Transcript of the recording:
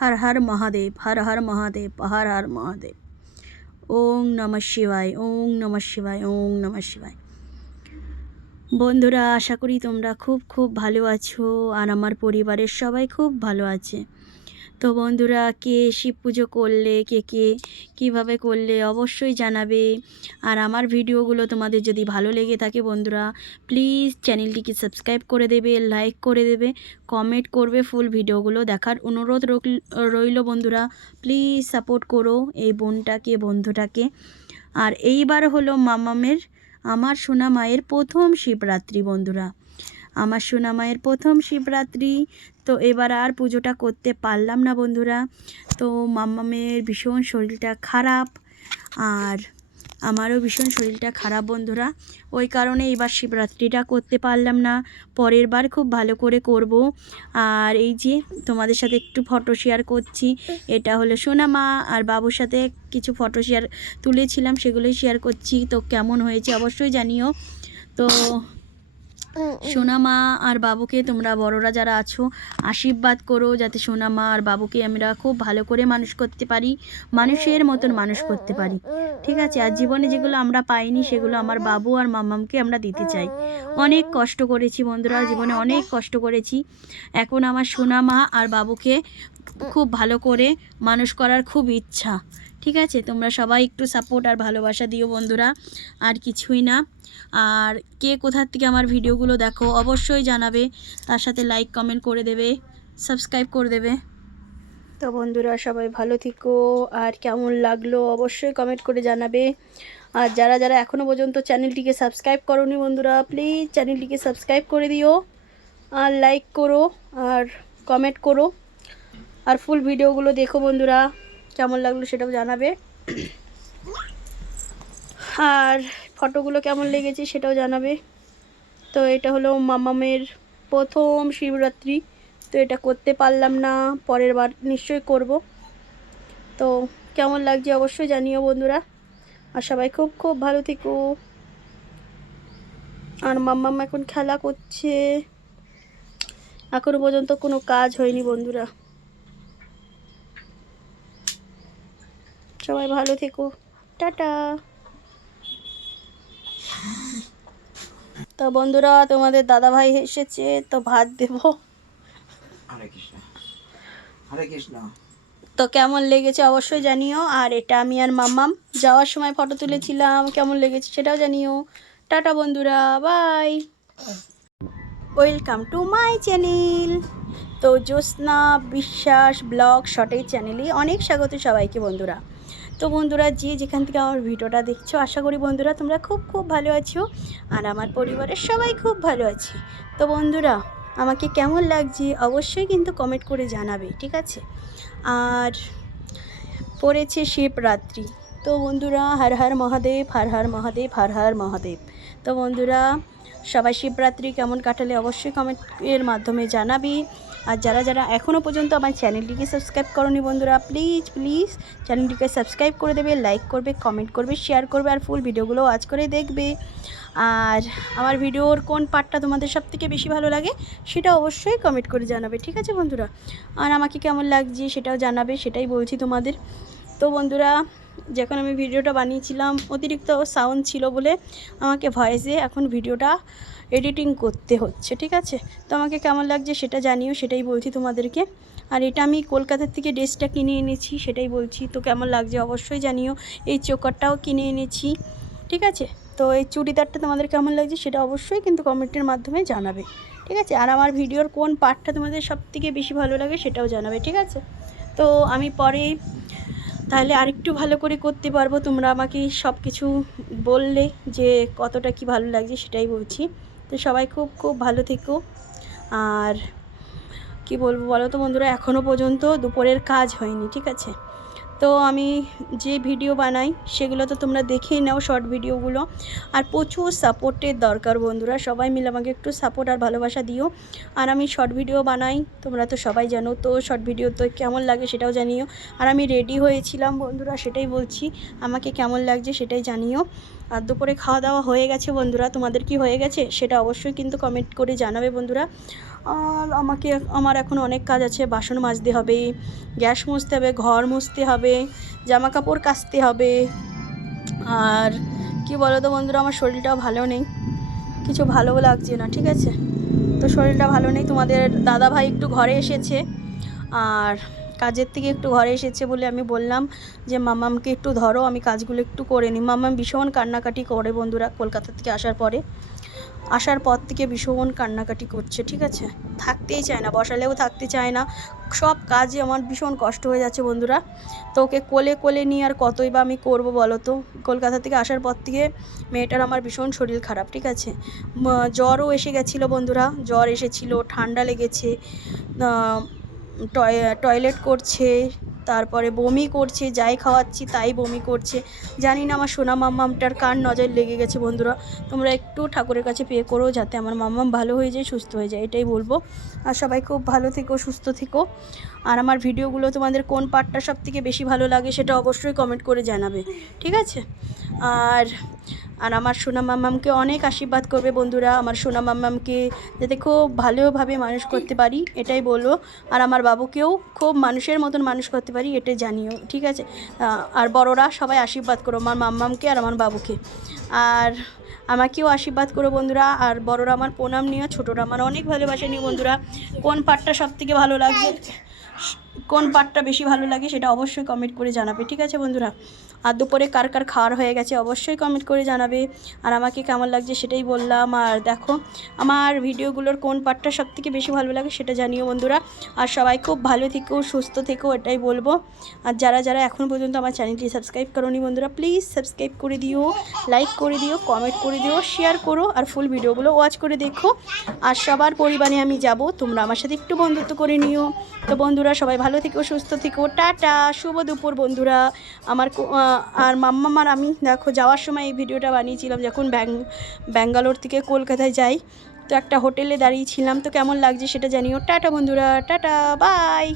হর হর মহাদেব, হর হর মহাদেব, হর হর মহাদেব। ওং নম শিবায়, ওং নম শিবায়, ওং নম শিবায়। বন্ধুরা, আশা করি তোমরা খুব খুব ভালো আছো আর আমার পরিবারের সবাই খুব ভালো আছে। তো বন্ধুরা, কে শিব পুজো করলে, কে কে কীভাবে করলে অবশ্যই জানাবে। আর আমার ভিডিওগুলো তোমাদের যদি ভালো লেগে থাকে বন্ধুরা প্লিজ চ্যানেলটিকে সাবস্ক্রাইব করে দেবে লাইক করে দেবে কমেন্ট করবে ফুল ভিডিওগুলো দেখার অনুরোধ রইল বন্ধুরা। প্লিজ সাপোর্ট করো এই বোনটাকে, বন্ধুটাকে। আর এইবার হলো মামামের, আমার সোনা মায়ের প্রথম শিবরাত্রি বন্ধুরা। আমার সোনা মায়ের প্রথম শিবরাত্রি। তো এবার আর পুজোটা করতে পারলাম না বন্ধুরা। তো মাম্মামের ভীষণ শরীরটা খারাপ আর আমারও ভীষণ শরীরটা খারাপ বন্ধুরা। ওই কারণে এবার শিবরাত্রিটা করতে পারলাম না। পরের বার খুব ভালো করে করব। আর এই যে তোমাদের সাথে একটু ফটো শেয়ার করছি, এটা হলো সোনা মা আর বাবুর সাথে কিছু ফটো শেয়ার তুলেছিলাম, সেগুলোই শেয়ার করছি। তো কেমন হয়েছে অবশ্যই জানিও। তো সোনা মা আর বাবুকে তোমরা বড়রা যারা আছো আশীর্বাদ করো যাতে সোনা মা আর বাবুকে আমরা খুব ভালো করে মানুষ করতে পারি মানুষের মতন মানুষ করতে পারি। ঠিক আছে আর জীবনে যেগুলো আমরা পাইনি সেগুলো আমার বাবু আর মাম্মামকে আমরা দিতে চাই। অনেক কষ্ট করেছি বন্ধুরা জীবনে অনেক কষ্ট করেছি। এখন আমার সোনা মা আর বাবুকে খুব ভালো করে মানুষ করার খুব ইচ্ছা। ঠিক আছে? তোমরা সবাই একটু সাপোর্ট আর ভালোবাসা দিও বন্ধুরা, আর কিছুই না। আর কে কোথার থেকে আমার ভিডিওগুলো দেখো অবশ্যই জানাবে, তার সাথে লাইক কমেন্ট করে দেবে সাবস্ক্রাইব করে দেবে। তো বন্ধুরা সবাই ভালো থেকো, আর কেমন লাগল অবশ্যই কমেন্ট করে জানাবে। আর যারা যারা এখনও পর্যন্ত চ্যানেলটিকে সাবস্ক্রাইব করোনি বন্ধুরা প্লিজ চ্যানেলটিকে সাবস্ক্রাইব করে দিও, আর লাইক করো, আর কমেন্ট করো, আর ফুল ভিডিওগুলো দেখো বন্ধুরা। কেমন লাগল সেটাও জানাবে। আর ফটোগুলো কেমন লেগেছে সেটাও জানাবে। তো এটা হলো মামামের প্রথম শিবরাত্রি। তো এটা করতে পারলাম না, পরের বার নিশ্চয়ই করব। তো কেমন লাগছে অবশ্যই জানিও বন্ধুরা। আর সবাই খুব খুব ভালো থেকো। আর মাম্মাম এখন খেলা করছে। এখনও পর্যন্ত কোনো কাজ হয়নি বন্ধুরা। সবাই ভালো থেকো। টাটা। তো বন্ধুরা তোমাদের দাদা ভাই এসেছে তো ভাত দেব। হরে কৃষ্ণ। হরে কৃষ্ণ। তো কেমন লেগেছে অবশ্যই জানিও। আর এটা আমি আর মাম্মাম যাওয়ার সময় ফটো তুলেছিলাম। কেমন লেগেছে সেটাও জানিও। টাটা বন্ধুরা bye. Welcome to my channel তো জ্যোৎস্না বিশ্বাস ব্লগ শর্টের চ্যানেলে অনেক স্বাগত সবাইকে বন্ধুরা। তো বন্ধুরা, যে যেখান থেকে আমার ভিডিওটা দেখছ, আশা করি বন্ধুরা তোমরা খুব খুব ভালো আছো আর আমার পরিবারের সবাই খুব ভালো আছে। তো বন্ধুরা, আমাকে কেমন লাগছে অবশ্যই কিন্তু কমেন্ট করে জানাবে, ঠিক আছে? আর পড়েছে শিবরাত্রি তো বন্ধুরা, হর হর মহাদেব, হর হর মহাদেব, হর হর মহাদেব। তো বন্ধুরা সবাই শিবরাত্রি কেমন কাটালে অবশ্যই কমেন্টের মাধ্যমে জানাবি। আর যারা যারা এখনও পর্যন্ত আমার চ্যানেলটিকে সাবস্ক্রাইব করনি বন্ধুরা প্লিজ প্লিজ চ্যানেলটিকে সাবস্ক্রাইব করে দেবে লাইক করবে কমেন্ট করবে শেয়ার করবে আর ফুল ভিডিওগুলো আজ করে দেখবে। আর আমার ভিডিওর কোন পার্টটা তোমাদের সব থেকে বেশি ভালো লাগে সেটা অবশ্যই কমেন্ট করে জানাবে, ঠিক আছে বন্ধুরা? আর আমাকে কেমন লাগছে সেটাও জানাবে, সেটাই বলছি তোমাদের। তো বন্ধুরা যখন আমি ভিডিওটা বানিয়েছিলাম, অতিরিক্ত সাউন্ড ছিল বলে আমাকে ভয়েসে এখন ভিডিওটা এডিটিং করতে হচ্ছে, ঠিক আছে? তো আমাকে কেমন লাগছে সেটা জানিও, সেটাই বলছি তোমাদেরকে। আর এটা আমি কলকাতার থেকে ড্রেসটা কিনে এনেছি, সেটাই বলছি। তো কেমন লাগছে অবশ্যই জানিও, এই চোকারটাও কিনে এনেছি, ঠিক আছে? তো এই চুড়িদারটা তোমাদের কেমন লাগছে সেটা অবশ্যই কিন্তু কমেন্টের মাধ্যমে জানাবে, ঠিক আছে? আর আমার ভিডিওর কোন পার্টটা তোমাদের সব থেকে বেশি ভালো লাগে সেটাও জানাবে, ঠিক আছে? তো আমি পরে তাহলে আরেকটু ভালো করে করতে পারব। তোমরা আমাকে সব কিছু বললে যে কতটা কি ভালো লাগছে সেটাই বলছি। তো সবাই খুব খুব ভালো থেকো। আর কি বলব বলো তো বন্ধুরা এখনও পর্যন্ত দুপুরের কাজ হয়নি, ঠিক আছে? তো আমি যে ভিডিও বানাই সেগুলো তো তোমরা দেখেই নাও শর্ট ভিডিওগুলো আর প্রচুর সাপোর্টের দরকার বন্ধুরা, সবাই মিলে আমাকে একটু সাপোর্ট আর ভালোবাসা দিও। আর আমি শর্ট ভিডিও বানাই, তোমরা তো সবাই জানো, তো শর্ট ভিডিও তো কেমন লাগে সেটাও জানিও। আর আমি রেডি হয়েছিলাম বন্ধুরা, সেটাই বলছি, আমাকে কেমন লাগছে সেটাই জানিও। আর দুপুরে খাওয়া দাওয়া হয়ে গেছে বন্ধুরা। তোমাদের কি হয়ে গেছে? সেটা অবশ্যই কিন্তু কমেন্ট করে জানাবে বন্ধুরা। আর আমাকে, আমার এখন অনেক কাজ আছে। বাসন মাজতে হবে, গ্যাস মুছতে হবে, ঘর মুছতে হবে জামা কাপড় কাচতে হবে। আর কি বলো তো বন্ধুরা, আমার শরীরটাও ভালো নেই। কিছু ভালো লাগছে না, ঠিক আছে? তো শরীরটা ভালো নেই। তোমাদের দাদা ভাই একটু ঘরে এসেছে। আর কাজের থেকে একটু ঘরে এসেছে বলে আমি বললাম যে, মামামকে একটু ধরো, আমি কাজগুলো একটু করে নিই। মামাম ভীষণ কান্নাকাটি করে বন্ধুরা কলকাতা থেকে আসার পরে। আসার পর থেকে ভীষণ কান্নাকাটি করছে, ঠিক আছে? থাকতেই চায় না, বসালেও থাকতে চায় না। সব কাজে আমার ভীষণ কষ্ট হয়ে যাচ্ছে বন্ধুরা। তো ওকে কোলে কোলে নিয়ে আর কতই বা আমি করব বলো তো? কলকাতা থেকে আসার পর থেকে মেয়েটার আমার ভীষণ শরীর খারাপ, ঠিক আছে? জ্বরও এসে গেছিল বন্ধুরা, জ্বর এসেছিল, ঠান্ডা লেগেছে। টয়লেট করছে, তারপরে বমি করছে, যাই খাওয়াচ্ছি তাই বমি করছে। জানি না আমার সোনা মাম্মামটার কার নজর লেগে গেছে বন্ধুরা। তোমরা একটু ঠাকুরের কাছে পে করো যাতে আমার মাম্মাম ভালো হয়ে যায়, সুস্থ হয়ে যায়, এটাই বলব। আর সবাই খুব ভালো থেকো, সুস্থ থেকো। আর আমার ভিডিওগুলো তোমাদের কোন পার্টটা সব থেকে বেশি ভালো লাগে সেটা অবশ্যই কমেন্ট করে জানাবে, ঠিক আছে? আর আর আমার সোনা মাম্মামকে অনেক আশীর্বাদ করবে বন্ধুরা। আমার সোনা মাম্মামকে যাতে খুব ভালোভাবে মানুষ করতে পারি, এটাই বলব। আর আমার বাবুকেও খুব মানুষের মতন মানুষ করতে পারি, এটাই জানিও, ঠিক আছে? আর বড়রা সবাই আশীর্বাদ করো আমার মাম্মামকে আর আমার বাবুকে। আর আমাকেও আশীর্বাদ করো বন্ধুরা, আর বড়রা আমার প্রণাম নিও, ছোটরা আমার অনেক ভালোবাসা নিও বন্ধুরা। কোন পার্টটা সব থেকে ভালো লাগছে কোন পার্টটা বেশি ভালো লাগে সেটা অবশ্যই কমেন্ট করে জানাবে, ঠিক আছে বন্ধুরা? আর দুপুরে কার কার খাওয়ার হয়ে গেছে অবশ্যই কমেন্ট করে জানাবে। আর আমাকে কেমন লাগছে সেটাই বললাম। আর দেখো, আমার ভিডিওগুলোর কোন পার্টটা সব থেকে বেশি ভালো লাগে সেটা জানিও বন্ধুরা। আর সবাই খুব ভালো থেকো, সুস্থ থেকো, এটাই বলব। আর যারা যারা এখন পর্যন্ত আমার চ্যানেলটি সাবস্ক্রাইব করোনি বন্ধুরা প্লিজ সাবস্ক্রাইব করে দিও লাইক করে দিও কমেন্ট করে দিও শেয়ার করো, আর ফুল ভিডিওগুলো ওয়াচ করে দেখো। আর সবার পরিবারে আমি যাব, তোমরা আমার সাথে একটু বন্ধুত্ব করে নিও। তো বন্ধুরা, সবাই ভালো থেকো, সুস্থ থেকো, টাটা, শুভ দুপুর বন্ধুরা। আমার আর মাম্মা আর আমি, দেখো, যাওয়ার সময় এই ভিডিওটা বানিয়েছিলাম যখন ব্যাং ব্যাঙ্গালোর থেকে কলকাতায় যাই। তো একটা হোটেলে দাঁড়িয়েছিলাম, তো কেমন লাগছে সেটা জানিও। টাটা বন্ধুরা, টাটা, বাই।